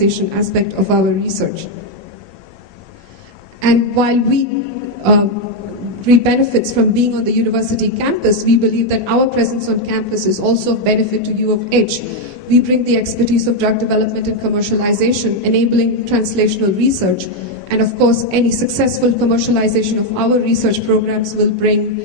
commercialization aspect of our research. And while we reap benefits from being on the university campus, we believe that our presence on campus is also of benefit to U of H. We bring the expertise of drug development and commercialization, enabling translational research. And of course, any successful commercialization of our research programs will bring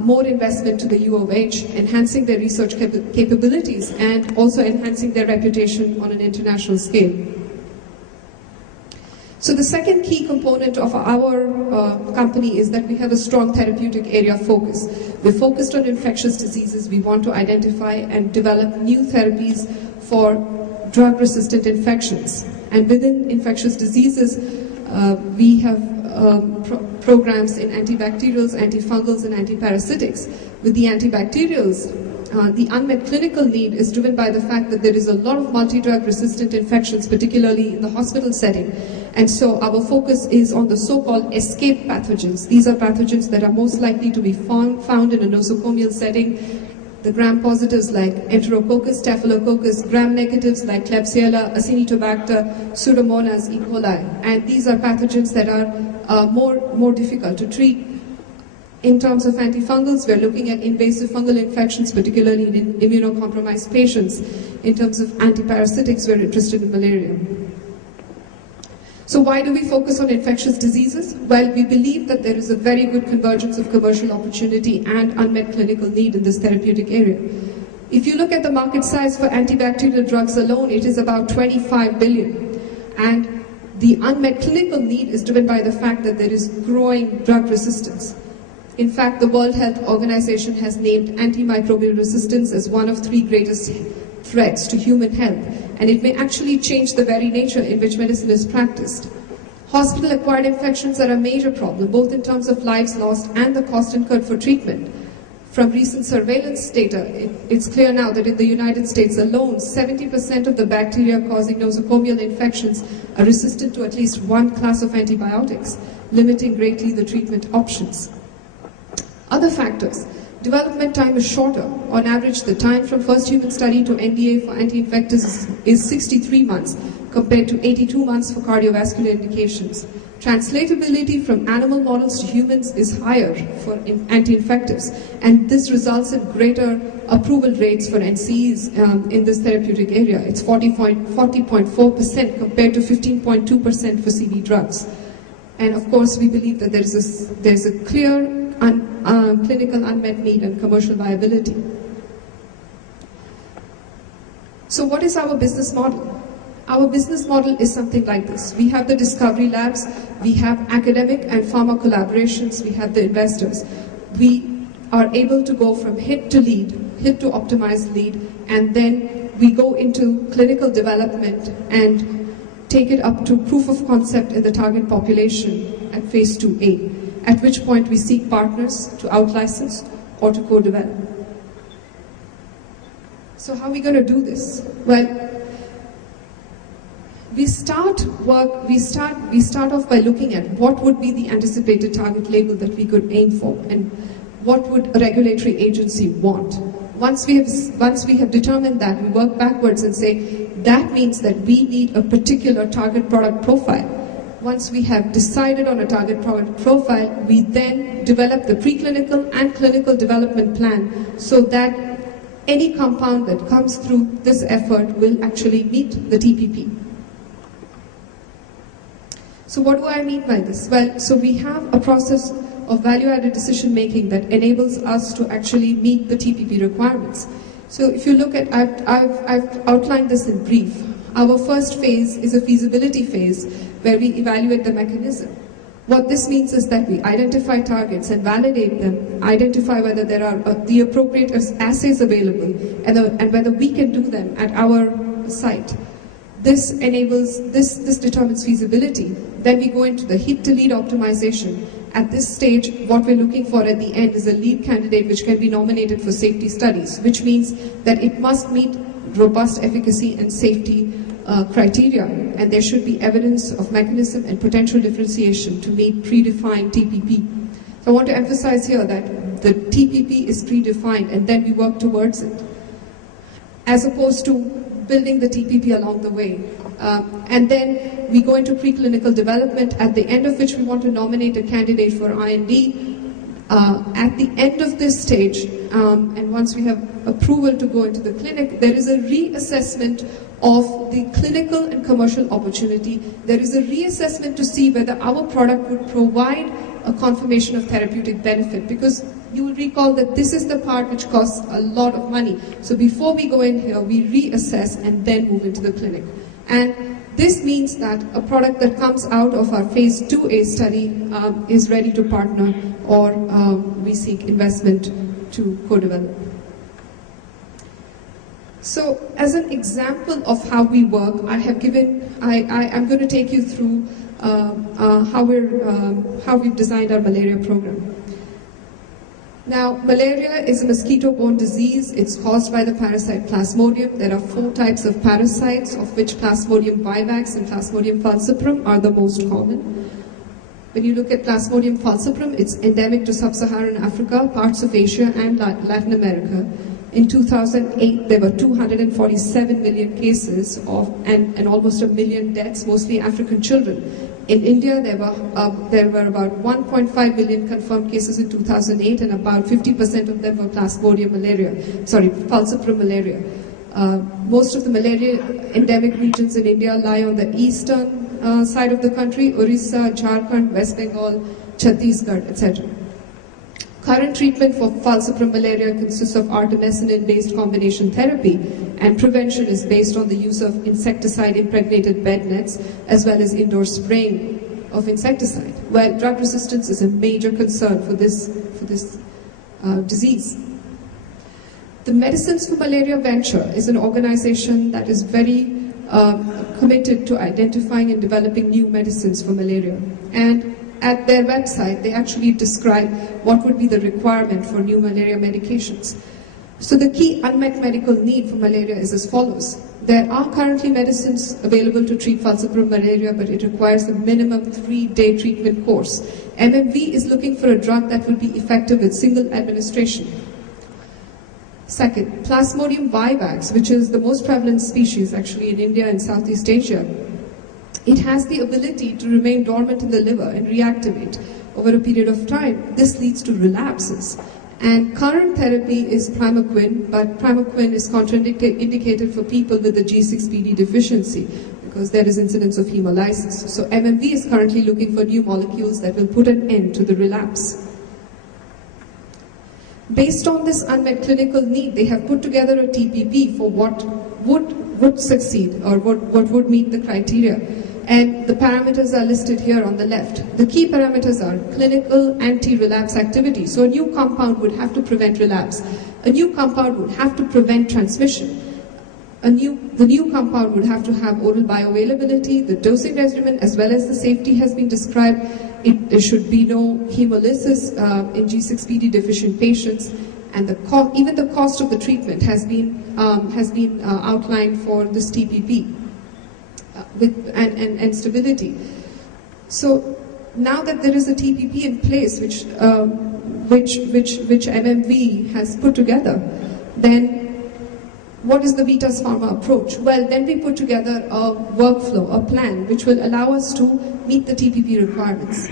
more investment to the U of H, enhancing their research capabilities and also enhancing their reputation on an international scale. So the second key component of our company is that we have a strong therapeutic area focus. We're focused on infectious diseases. We want to identify and develop new therapies for drug-resistant infections. And within infectious diseases, we have programs in antibacterials, antifungals, and antiparasitics. With the antibacterials, the unmet clinical need is driven by the fact that there is a lot of multi-drug resistant infections, particularly in the hospital setting. And so our focus is on the so-called escape pathogens. These are pathogens that are most likely to be found in a nosocomial setting. The gram-positives like Enterococcus, Staphylococcus, gram-negatives like Klebsiella, Acinetobacter, Pseudomonas, E. coli. And these are pathogens that are more difficult to treat. In terms of antifungals, we're looking at invasive fungal infections, particularly in immunocompromised patients. In terms of antiparasitics, we're interested in malaria. So why do we focus on infectious diseases? Well, we believe that there is a very good convergence of commercial opportunity and unmet clinical need in this therapeutic area. If you look at the market size for antibacterial drugs alone, it is about 25 billion. And the unmet clinical need is driven by the fact that there is growing drug resistance. In fact, the World Health Organization has named antimicrobial resistance as one of 3 greatest threats to human health, and it may actually change the very nature in which medicine is practiced. Hospital-acquired infections are a major problem, both in terms of lives lost and the cost incurred for treatment. From recent surveillance data, it's clear now that in the United States alone, 70% of the bacteria causing nosocomial infections are resistant to at least one class of antibiotics, limiting greatly the treatment options. Other factors. Development time is shorter. On average, the time from first human study to NDA for anti-infectives is 63 months, compared to 82 months for cardiovascular indications. Translatability from animal models to humans is higher for anti-infectives, and this results in greater approval rates for NCEs in this therapeutic area. It's 40.4% compared to 15.2% for CV drugs. And of course, we believe that there's a clear clinical unmet need and commercial viability. So what is our business model? Our business model is something like this. We have the discovery labs, we have academic and pharma collaborations, we have the investors. We are able to go from hit to lead, hit to optimized lead, and then we go into clinical development and take it up to proof of concept in the target population at phase 2A, at which point we seek partners to out-license or to co-develop. So how are we going to do this? Well, we start off by looking at what would be the anticipated target label that we could aim for, and what would a regulatory agency want. Once we have determined that, we work backwards and say, that means that we need a particular target product profile. Once we have decided on a target product profile, we then develop the preclinical and clinical development plan so that any compound that comes through this effort will actually meet the TPP. So what do I mean by this? Well, so we have a process of value-added decision-making that enables us to actually meet the TPP requirements. So if you look at, I've outlined this in brief. Our first phase is a feasibility phase where we evaluate the mechanism. What this means is that we identify targets and validate them, identify whether there are the appropriate assays available, and whether we can do them at our site. This determines feasibility. Then we go into the hit to lead optimization. At this stage, what we're looking for at the end is a lead candidate which can be nominated for safety studies, which means that it must meet robust efficacy and safety criteria, and there should be evidence of mechanism and potential differentiation to meet predefined TPP. So I want to emphasize here that the TPP is predefined and then we work towards it, as opposed to building the TPP along the way. And then we go into preclinical development, at the end of which we want to nominate a candidate for IND. At the end of this stage, and once we have approval to go into the clinic, there is a reassessment of the clinical and commercial opportunity. There is a reassessment to see whether our product would provide a confirmation of therapeutic benefit, because you will recall that this is the part which costs a lot of money. So before we go in here, we reassess and then move into the clinic. And this means that a product that comes out of our phase 2A study is ready to partner, or we seek investment to co-develop. So as an example of how we work, I'm going to take you through how we've designed our malaria program. Now, malaria is a mosquito-borne disease. It's caused by the parasite Plasmodium. There are 4 types of parasites, of which Plasmodium vivax and Plasmodium falciparum are the most common. When you look at Plasmodium falciparum, it's endemic to sub-Saharan Africa, parts of Asia and Latin America. In 2008, there were 247 million cases and almost 1 million deaths, mostly African children. In India, there were about 1.5 million confirmed cases in 2008, and about 50% of them were Plasmodium falciparum malaria. Most of the malaria endemic regions in India lie on the eastern side of the country: Orissa, Jharkhand, West Bengal, Chhattisgarh, etc. Current treatment for falciparum malaria consists of artemisinin-based combination therapy, and prevention is based on the use of insecticide-impregnated bed nets as well as indoor spraying of insecticide. Well, drug resistance is a major concern for this disease. The Medicines for Malaria Venture is an organization that is very committed to identifying and developing new medicines for malaria. And at their website, they actually describe what would be the requirement for new malaria medications. So the key unmet medical need for malaria is as follows. There are currently medicines available to treat falciparum malaria, but it requires a minimum 3-day treatment course. MMV is looking for a drug that will be effective with single administration. Second, Plasmodium vivax, which is the most prevalent species actually in India and Southeast Asia. It has the ability to remain dormant in the liver and reactivate over a period of time. This leads to relapses. And current therapy is primaquine, but primaquine is contraindicated for people with the G6PD deficiency because there is incidence of hemolysis. So MMV is currently looking for new molecules that will put an end to the relapse. Based on this unmet clinical need, they have put together a TPP for what would succeed or what would meet the criteria. And the parameters are listed here on the left. The key parameters are clinical anti-relapse activity. So a new compound would have to prevent relapse. A new compound would have to prevent transmission. The new compound would have to have oral bioavailability. The dosing regimen as well as the safety has been described. There should be no hemolysis in G6PD deficient patients. And even the cost of the treatment has been outlined for this TPP. And stability. So now that there is a TPP in place, which MMV has put together, then what is the Vitas Pharma approach? Well, then we put together a workflow, a plan, which will allow us to meet the TPP requirements.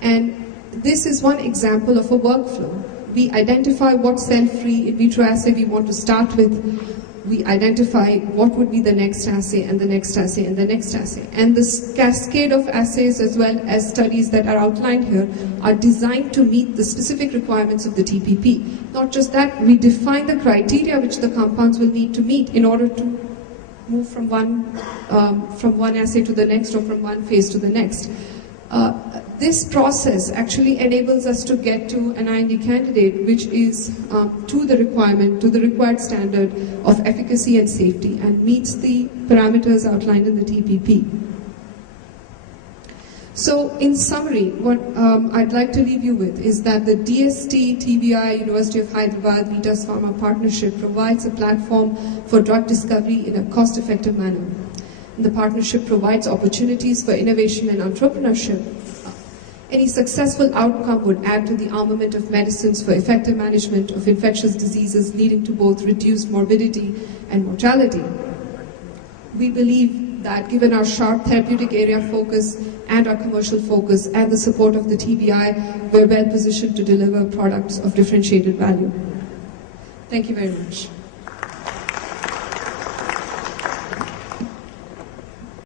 And this is one example of a workflow. We identify what cell-free in vitro assay we want to start with. We identify what would be the next assay and the next assay and the next assay. And this cascade of assays as well as studies that are outlined here are designed to meet the specific requirements of the TPP. Not just that, we define the criteria which the compounds will need to meet in order to move from one assay to the next or from one phase to the next. This process actually enables us to get to an IND candidate which is to the required standard of efficacy and safety and meets the parameters outlined in the TPP. So in summary, what I'd like to leave you with is that the DST, TBI, University of Hyderabad, Vitas Pharma partnership provides a platform for drug discovery in a cost-effective manner. The partnership provides opportunities for innovation and entrepreneurship. Any successful outcome would add to the armament of medicines for effective management of infectious diseases, leading to both reduced morbidity and mortality. We believe that given our sharp therapeutic area focus and our commercial focus and the support of the TBI, we're well positioned to deliver products of differentiated value. Thank you very much.